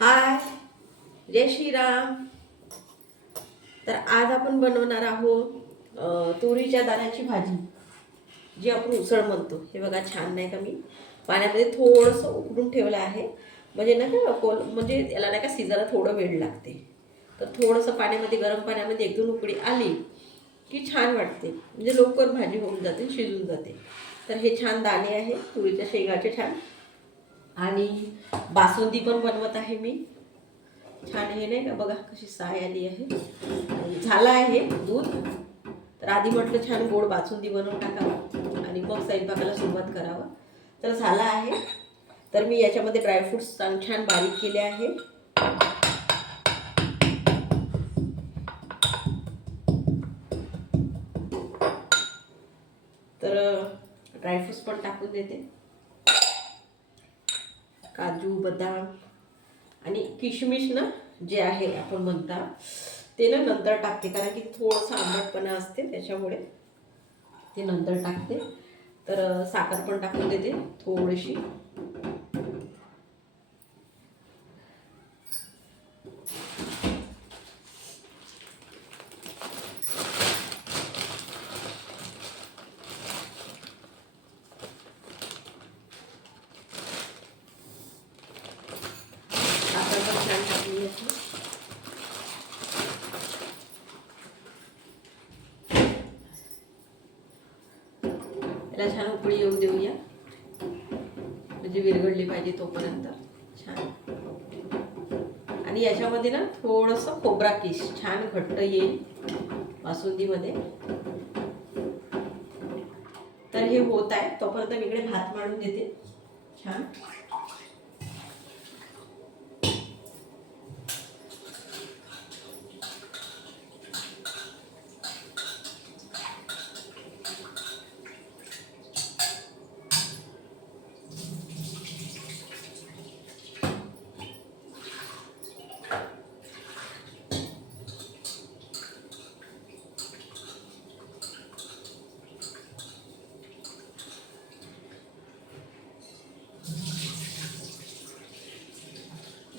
हाय, जय श्रीराम. तर आज आपण बनवणार आहोत तुरीच्या दाण्याची भाजी, जी आपण उसळ म्हणतो. हे बघा, छान नाही का, मी पाण्यामध्ये थोडंसं उकडून ठेवलं आहे. म्हणजे नाही का म्हणजे याला नाही का शिजायला थोडं वेळ लागते. तर थोडंसं पाण्यामध्ये, गरम पाण्यामध्ये एक दोन उकडी आली की छान वाटते. म्हणजे लवकर भाजी होऊन जाते, शिजून जाते. तर हे छान दाणे आहे तुरीच्या शेंगाचे छान. आणि बासुंदी पण बनवत आहे मी. छान हे नाही का, बघा कशी साय आली आहे. झालं आहे दूध. तर आधी म्हटलं छान गोड बासुंदी बनवून टाकावं आणि मग स्वयंपाकाला सुरुवात करावं. तर झालं आहे. तर मी याच्यामध्ये ड्रायफ्रूट्स छान बारीक केले आहे. तर ड्रायफ्रूट्स पण टाकून देते. काजू, बदाम आणि किशमिश ना, जे आहे आपण म्हणता ते ना नंतर टाकते, कारण की थोडंसं आंबटपणा असते, त्याच्यामुळे ते नंतर टाकते. तर साखर पण टाकून देते थोडीशी. साखर पण छान टाकली याची. याला छान उकळी येऊ देऊया, म्हणजे विरघळली पाहिजे तोपर्यंत छान. आणि याच्यामध्ये ना थोडंसं खोबरा किस छान घट्ट येईल बासुंदीमध्ये. तर हे होत आहे तोपर्यंत मी इकडे भात मांडून देते छान.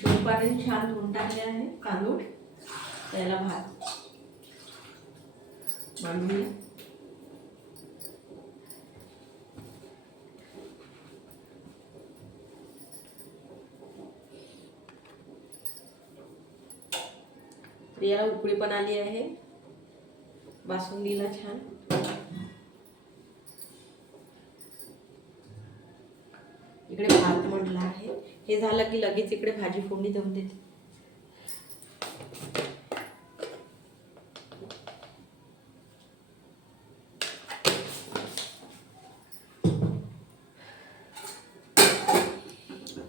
दोन पाण्याने छान धुवून टाकले आहे कांदूळ. त्याला भात मांडूया. तर याला उकळी पण आली आहे बासुंदीला छान. इकडे भात म्हटलं आहे. हे झालं की लगेच इकडे भाजी फोडणी देऊन देते.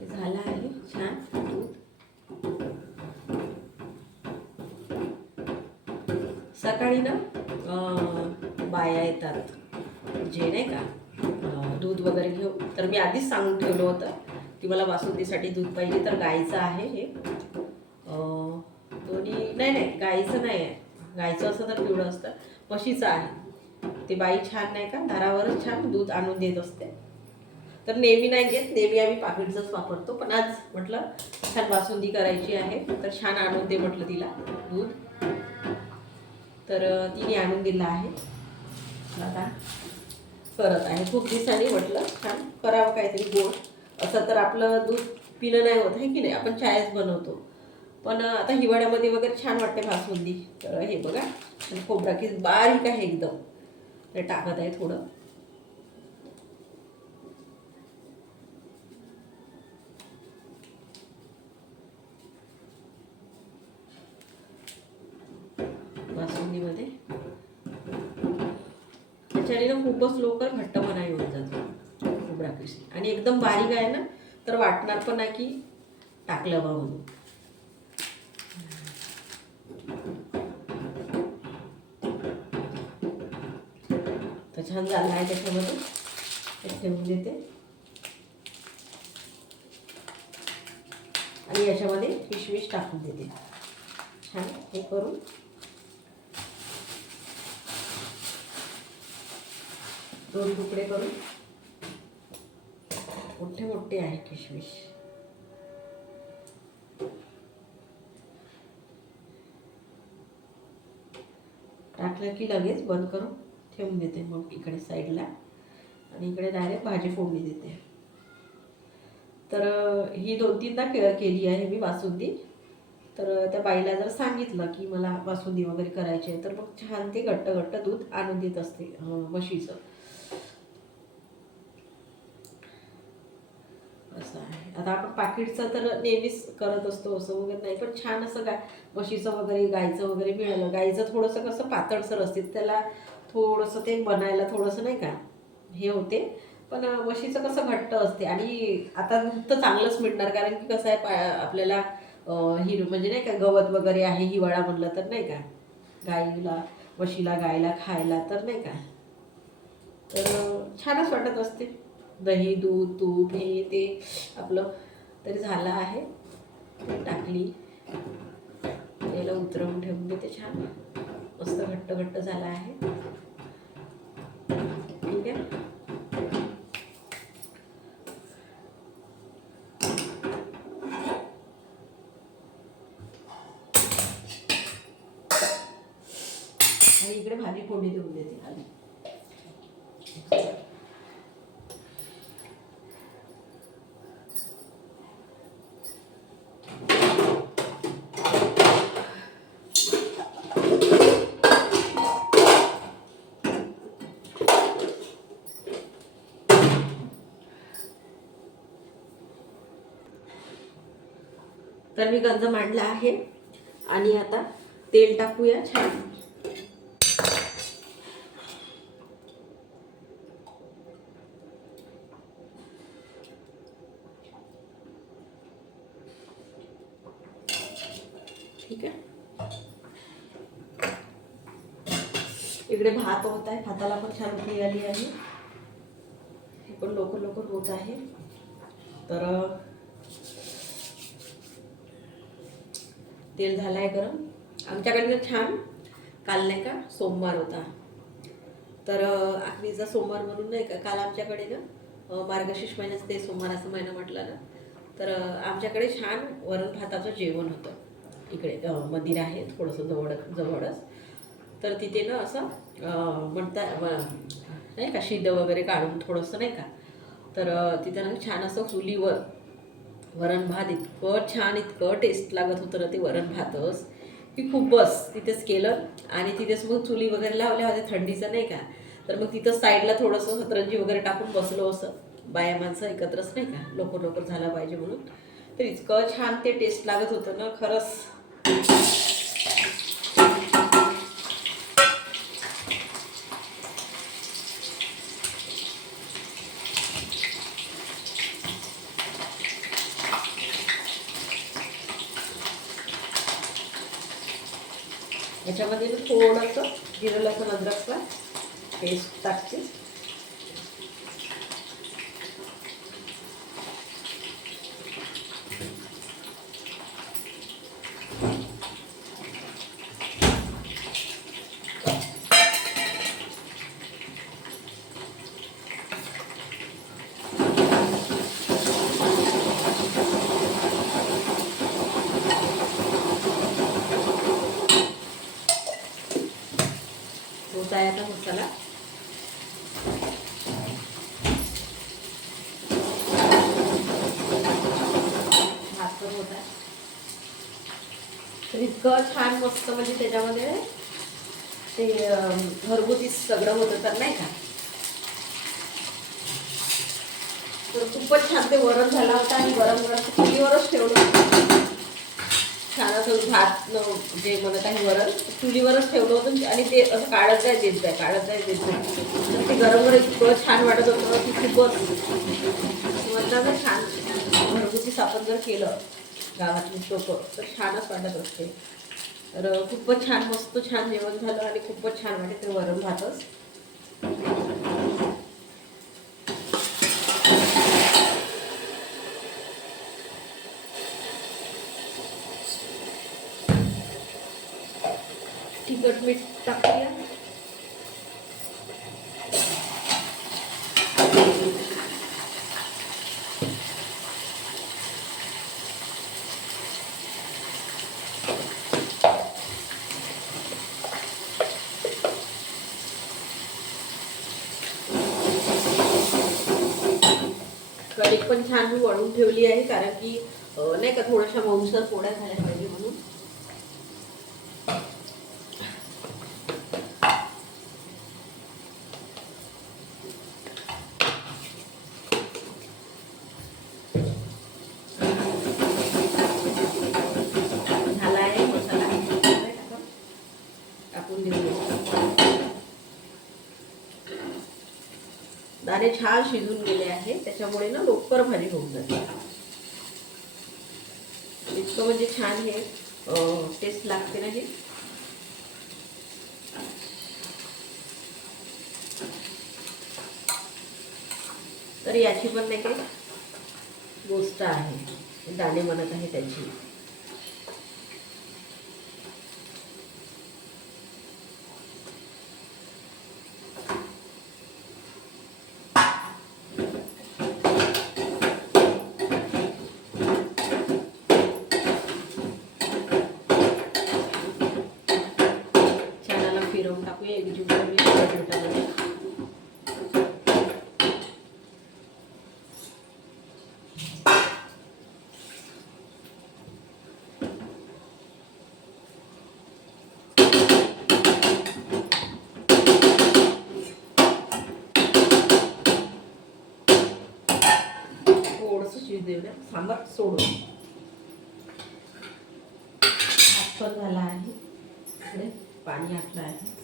झालं आहे छान दूध. सकाळी ना बाया येतात, जे नाही का दूध वगैरे घेऊ. तर मी आधीच सांगून ठेवलं होतं की मला बासुंदीसाठी दूध पाहिजे. तर गाईचं आहे हे. दोन्ही नाही नाही, गाईचं नाही आहे. गाईचं असं तर पिवळं असतं. म्हशीचं आहे. ते बाई छान नाही का दारावरच छान दूध आणून देत असते. तर नेहमी नाही घेत, नेहमी आम्ही पाकिटचंच वापरतो. पण आज म्हटलं छान बासुंदी करायची आहे, तर छान आणून दे म्हटलं तिला दूध. तर तिने आणून दिलं आहे. आता करत आहे. खूप दिवसांनी म्हटलं छान करावं काहीतरी गोड. असं तर आपलं दूध पिणं नाही होत आहे की नाही, आपण चायच बनवतो. पण आता हिवाळ्यामध्ये वगैरे छान वाटते बासुंदी. तर हे बघा, खोबरा की बारीक आहे एकदम. ते टाकत आहे थोडं. बासुंदीमध्ये त्याच्याने ना खूपच लवकर घट्टपणा येऊन जातो खोबरा किस. आणि एकदम बारीक आहे ना, तर वाटणार पण नाही की टाकलं बा म्हणून. तर छान झालं आहे. त्याच्यामध्ये ते ठेवून देते. आणि याच्यामध्ये किशमिश टाकून देते छान. हे करून दोन तुकडे करून, मोठे मोठे आहे किशमिश. टाकलं की लगेच बंद करून ठेवून देते मग इकडे साईडला, आणि इकडे डायरेक्ट भाजी फोडणी देते. तर ही 2-3दा केली आहे मी बासुंदी. तर त्या बाईला जर सांगितलं की मला बासुंदी वगैरे करायची आहे, तर मग छान ते घट्ट घट्ट दूध आणून देत असते म्हशीचं. असं आहे. आता आपण पाकिटचं तर नेहमीच करत असतो असं वगैरे नाही, पण छान असं म्हशीचं वगैरे गाईचं वगैरे मिळालं. गाईचं थोडंसं कसं पातळसर असते, त्याला थोडंसं ते बनायला थोडंसं नाही का हे होते, पण म्हशीचं कसं घट्ट असते. आणि आता दूध तर चांगलंच मिळणार, कारण की कसं आहे आपल्याला म्हणजे नाही का गवत वगैरे आहे हिवाळा म्हणलं तर नाही का, गाईला म्हशीला गायला खायला तर नाही का, तर छानच वाटत असते. दही दूध तूप हे ते आपलं तरी झालं आहे. ते टाकली, याला उतरवून ठेवून देते. छान मस्त घट्ट घट्ट झाला आहे. ठीक आहे. आणि इकडे भाजी फोडणी देऊन देते आधी. तर मी गंज मांडला आहे आणि आता तेल टाकूया छान. ठीक आहे. इकडे भात होत आहे, भाताला पण छान उकळी आली आहे. हे पण लवकर लवकर होत आहे. तर तेल झालं आहे गरम. आमच्याकडनं छान काल नाही का सोमवार होता, तर आखरीचा सोमवार म्हणून नाही का काल आमच्याकडे ना मार्गशीर्ष महिन्याचं ते सोमवार असं महिना म्हटलं ना, तर आमच्याकडे छान वरण भाताचं जेवण होतं. इकडे मंदिर आहे थोडंसं जवळच, तर तिथे ना असं म्हणता नाही का शिद वगैरे काढून थोडंसं नाही का, तर तिथं ना छान असं चुलीवर वरण भात इतकं छान इतकं टेस्ट लागत होतं ना ते वरण भातच की खूप. बस तिथेच केलं आणि तिथेच मग चुली वगैरे लावल्या होत्या थंडीचं नाही का, तर मग तिथं साईडला थोडंसं सतरंजी वगैरे टाकून बसलो असं बाया माणसं एकत्रच नाही का, लवकर लवकर झाला पाहिजे म्हणून. तर इतकं छान ते टेस्ट लागत होतं ना खरंच. याच्यामध्ये थोडंसं जिरं लसूण अद्रकचा पेस्ट टाकते. होता है आता मसाला. भात पण होत आहे. तर इतकं छान मस्त म्हणजे त्याच्यामध्ये ते घरगुती सगळं होतं तर नाही का, तर खूपच छान ते वरण झाला होता. आणि गरम गरम चुलीवरच ठेवलं छान असं भात जे म्हणत आहे वरण चुलीवरच ठेवलं होतं आणि ते असं काढत जाय देत जाय तर ते गरम गरम इतकं छान वाटत होतं की खूपच म्हणतात ना छान. घरगुती आपण जर केलं गावातली लोकं तर छानच वाटत असते. तर खूपच छान मस्त छान जेवण झालं आणि खूपच छान वाटते ते वरण भातच. तिखट मीठ टाकूया. पण छान मी वळून ठेवली आहे, कारण की नाही का थोड्याशा मऊसर पोळ्या झाल्या पाहिजे म्हणून. झाला आहे मसाला टाकून देऊ. दाणे छान शिजून गेले आहे, त्याच्यामुळे ना लवकर भाजी होऊन जाते. इतकं म्हणजे छान हे टेस्ट लागते ना हे. तर याची पण नाही काही गोष्ट आहे, दाणे म्हणत आहे त्याची. छानाला फिरवून टाकूया, एकजीव करूया मिनिटामध्ये. थोडंसं शिजू देऊया, सांबार सोडून. भात पण झाला आहे, इकडे पाणी आटलं आहे.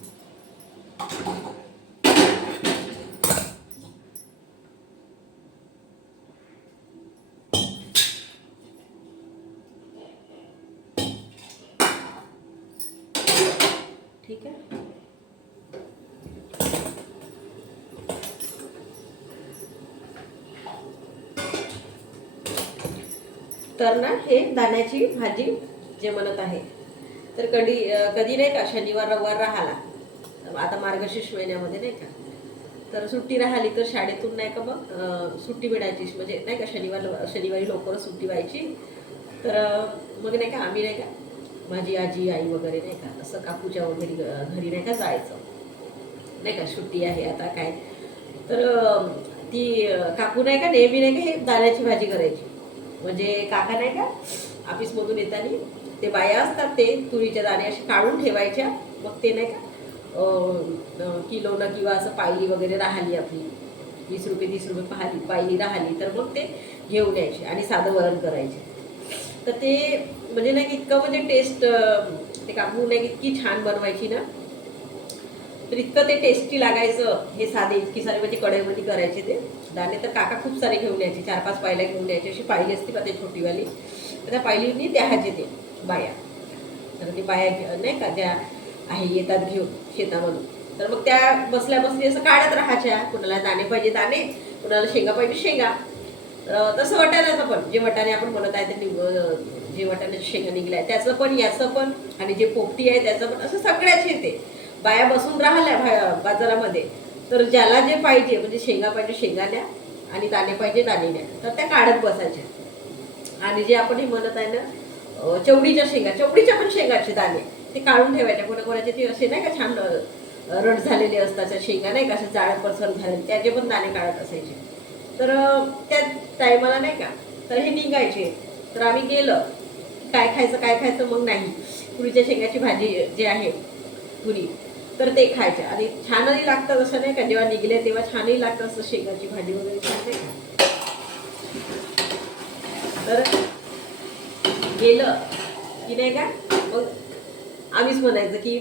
ठीक आहे. तर ना हे दाण्याची भाजी जे म्हणत आहे, तर कधी कधी नाही का शनिवार रविवार राहिला, आता मार्गशीर्ष महिन्यामध्ये नाही का, तर सुट्टी राहिली तर शाळेतून नाही का मग सुट्टी मिळायची, म्हणजे नाही का शनिवारी लवकर सुट्टी व्हायची. तर मग नाही का आम्ही नाही का माझी आजी आई वगैरे नाही का असं काकूच्या वगैरे घरी नाही का जायचं, नाही का सुट्टी आहे आता काय. तर ती काकू नाही का नेहमी नाही का हे दाण्याची भाजी करायची. म्हणजे काका नाही का ऑफिसमधून येताना ते बाया असतात ते तुरीचे दाणे असे काढून ठेवायच्या, मग ते नाही का किलोनं किंवा असं पायली वगैरे राहिली आपली 20 रुपये 30 रुपये पायली राहिली तर मग ते घेऊन यायचे आणि साधं वरण करायचे. तर ते म्हणजे नाही की इतकं म्हणजे टेस्ट ते काकू नाही इतकी छान बनवायची ना, तर इतकं ते टेस्टी लागायचं. हे साधे इतकी सारे म्हणजे कढईमध्ये करायचे ते दाणे. तर काका खूप सारे घेऊन यायचे, 4-5 पायल्या घेऊन यायचे. अशी पायली असते का ते छोटीवाली, तर त्या पायलीनी द्यायचे ते बाया. तर ते बाया नाही का ज्या आहे येतात घेऊन शेतामधून, तर मग त्या बसल्या बसली असं काढत राहायच्या. कुणाला दाणे पाहिजे दाणे, कुणाला शेंगा पाहिजे शेंगा. तसं वाटाण्याचं पण जे वाटाणे आपण म्हणत आहे ते जे वाटाण्याच्या शेंगा निघल्या त्याचं पण याचं पण आणि जे पोपटी आहे त्याचं पण, असं सगळ्याचे ते बाया बसून राहिल्या बाजारामध्ये. तर ज्याला जे पाहिजे म्हणजे शेंगा पाहिजे शेंगा न्या आणि दाणे पाहिजे दाणे न्या, तर त्या काढत बसायच्या. आणि जे आपण हे म्हणत आहे ना चवडीच्या शेंगा, चवडीच्या पण शेंगाचे दाणे ते काढून ठेवायच्या. कोणाकोणाचे ते असे नाही का छान रड झालेले असतात त्या शेंगा नाही का असे जाळ पसर झालेले, त्याचे पण दाणे काढत असायचे. तर त्या टायमाला नाही का तर हे निघायचे. तर आम्ही गेलं काय खायचं मग नाही, तुरीच्या शेंगाची भाजी जे आहे पुरी, तर ते खायच्या. आणि छानही लागतं असं नाही का, जेव्हा निघले तेव्हा छानही लागतं असं शेंगाची भाजी वगैरे छान नाही का. तर गेलं की नाही का मग आम्हीच म्हणायचं की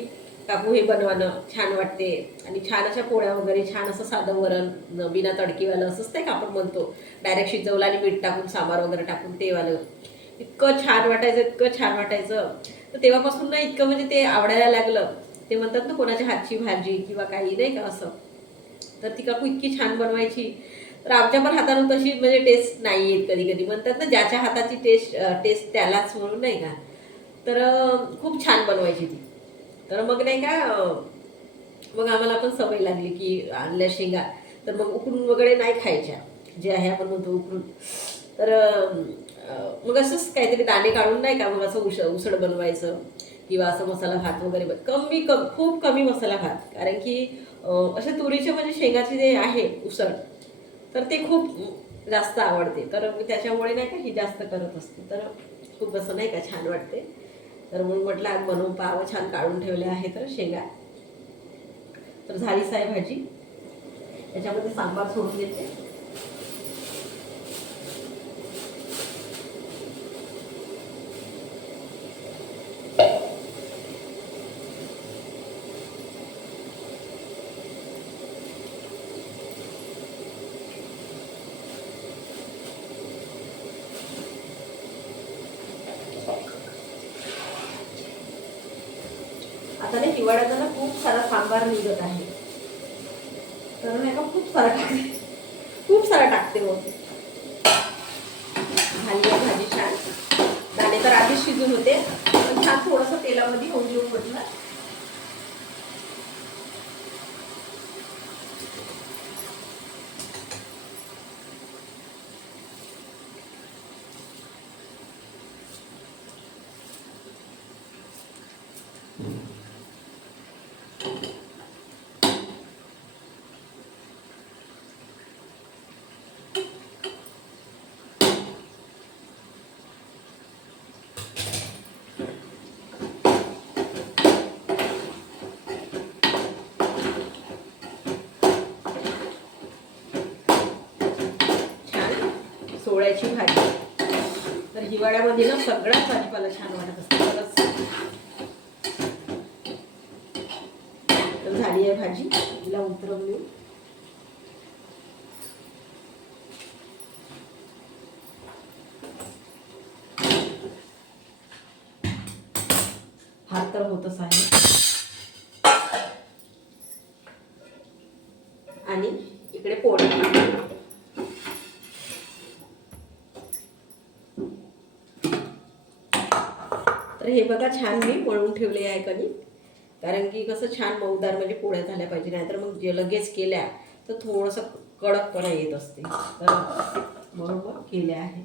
काकू हे बनवणं छान वाटते. आणि छान अशा पोळ्या वगैरे, छान असं साधं वरण बिना तडकीवालं असंच नाही का आपण म्हणतो, डायरेक्ट शिजवलं आणि मीठ टाकून सांबार वगैरे टाकून ते वालं, इतकं छान वाटायचं इतकं छान वाटायचं. तर तेव्हापासून ना इतकं म्हणजे ते आवडायला लागलं. ते म्हणतात ना कोणाच्या हातची भाजी किंवा काही नाही का असं, तर ती काकू इतकी छान बनवायची. तर आमच्या पण हातानं तशी म्हणजे टेस्ट नाही येत कधी कधी, म्हणतात ना ज्याच्या हाताची टेस्ट त्यालाच म्हणून नाही का. तर खूप छान बनवायची ती. तर मग नाही का मग आम्हाला पण सवय लागली की आणल्या शेंगा तर मग उकडून वगैरे नाही खायच्या, जे आहे आपण म्हणतो उकडून. तर मग असंच काहीतरी दाणे काढून नाही का मग असं उसळ बनवायचं किंवा असं मसाला भात वगैरे. खूप कमी मसाला भात, कारण की असे तुरीचे म्हणजे शेंगाचे जे आहे उसळ, तर ते खूप जास्त आवडते, तर मी त्याच्यामुळे नाही का ही जास्त करत असते, तर खूप असं नाही का छान वाटते. तर म्हणून म्हटलं आज बनवून पाहावं. छान काढून ठेवले आहे तर शेंगा. तर झालीच आहे भाजी. त्याच्यामध्ये सांबार सोडून देते. आता नाही हिवाळ्याचा ना खूप सारा सांबार निघत आहे, तर नाही का खूप सारा टाकते, खूप सारा टाकते. मग झाली आहे भाजी छान. दाणे तर आधीच शिजून होते, पण छान थोडंसं तेलामध्ये होऊन घेऊन म्हटलं. सोळ्याची भाजी तर हिवाळ्यामध्ये ना सगळ्याच भाजीपाला छान वाटत असते. तर झाली आहे भाजी, तिला उतरवली. भात तर होतच आहे आणि इकडे पोळी. तर हे बघा छान मी मळून ठेवले आहे कणिक, कारण की कसं छान मऊदार म्हणजे पोळ्या झाल्या पाहिजे, नाहीतर मग जे लगेच केल्या तर थोडंसं कडकपणा येत असते. तर म्हणून मग केल्या आहे.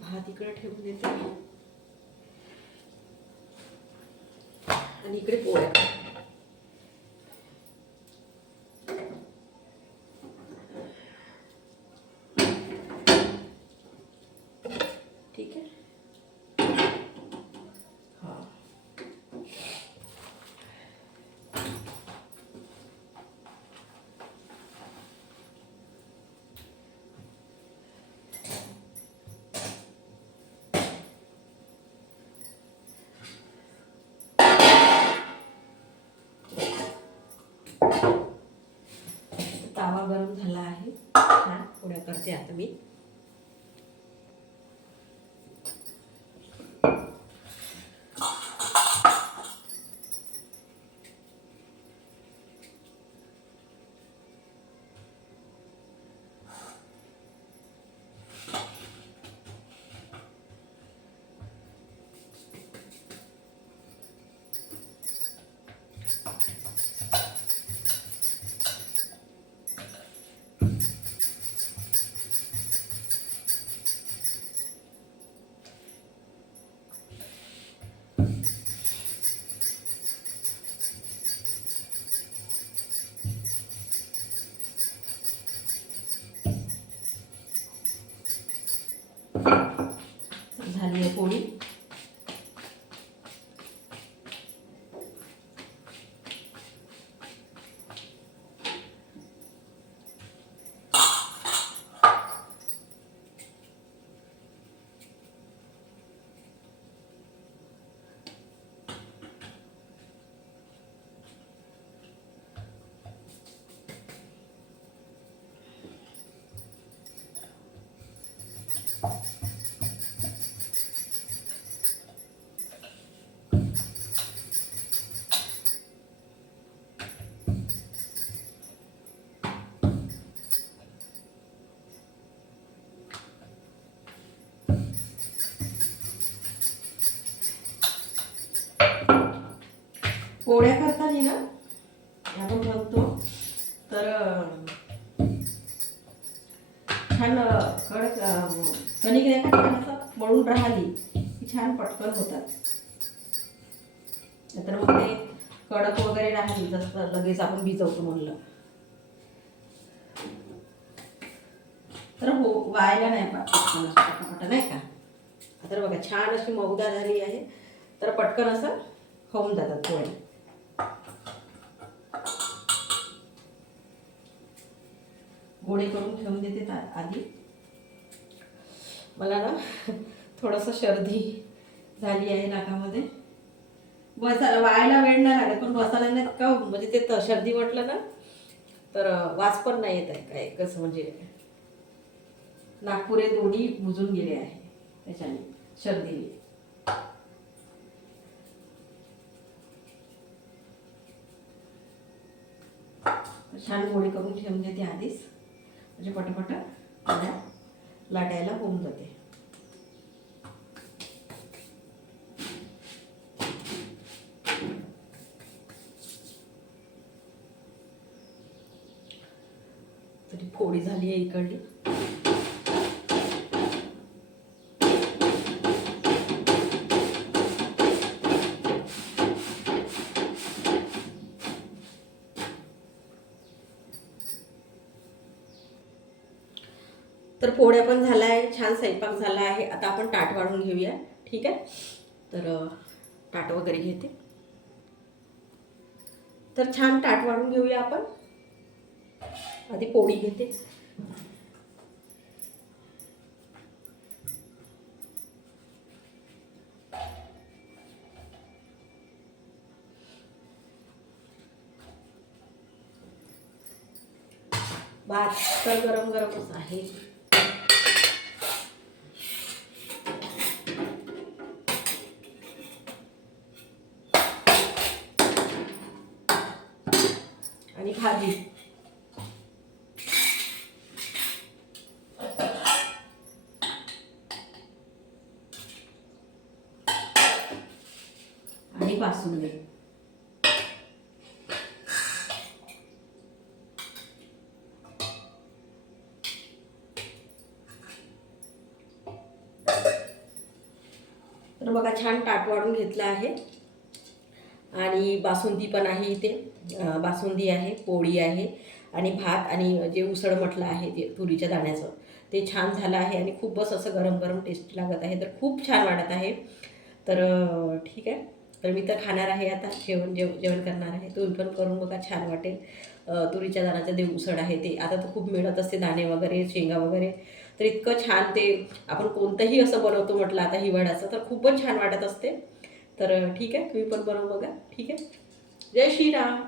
भात इकडे ठेवून देते आणि इकडे पोळ्या. ठीक आहे. हा तावा गरम झाला आहे, छान पोळ्या करते आता मी. झाली आहे पोळी. पोळ्या करताना ना आपण बघतो तर कडक कणिक नाही का असं मळून राहिली की छान पटकन होतात. नंतर मग ते कडक वगैरे राहिली जसं लगेच आपण भिजवतो म्हणलं तर हो व्हायला नाही पटकन पटापट नाही का. तर बघा छान अशी मऊदार झाली आहे तर पटकन असं होऊन जातात पोळ्या. गोळे करून ठेवून देते आधी. मला ना थोडंसं सर्दी झाली आहे नाकामध्ये. बसायला व्हायला वेळ नाही लागत पण बसायला नाही का म्हणजे ते सर्दी म्हटलं ना तर वास पण नाही येत आहे काय कसं म्हणजे नागपुरे दोन्ही बुजून गेले आहे त्याच्याने सर्दीने. छान गोळी करून ठेवून देते आधीच म्हणजे पटापट लाटायला होऊन जाते. तरी फोडी झाली आहे इकडली. तर पोळ्या पण झाल्या आहे छान स्वयंपाक झाला आहे. आता आपण ताट वाढून घेऊया ठीक आहे. तर ताट वगैरे घेते तर छान ताट वाढून घेऊया आपण. आधी पोळी घेते. भात तर गरम गरमच आहे. आणि भाजी आणि बासुंदी. तर बघा छान ताट वाढून घेतलं आहे आणि बासुंदी पण आहे इथे. बासुंदी आहे, पोळी आहे आणि भात आणि जे उसळ म्हटलं आहे जे तुरीच्या दाण्याचं ते छान झालं आहे आणि खूपच असं गरम गरम टेस्टी लागत आहे. तर खूप छान वाटत आहे. तर ठीक आहे. तर मी तर खाणार आहे आता जेवण करणार आहे. तुम्ही पण करून बघा छान वाटेल. तुरीच्या दाण्याचं जे उसळ आहे ते आता तर खूप मिळत असते दाणे वगैरे शेंगा वगैरे. तर इतकं छान ते आपण कोणतंही असं बनवतो म्हटलं आता हिवाळ्याचं तर खूपच छान वाटत असते. तर ठीक आहे तुम्ही पण बनवून बघा ठीक आहे. जय श्रीराम.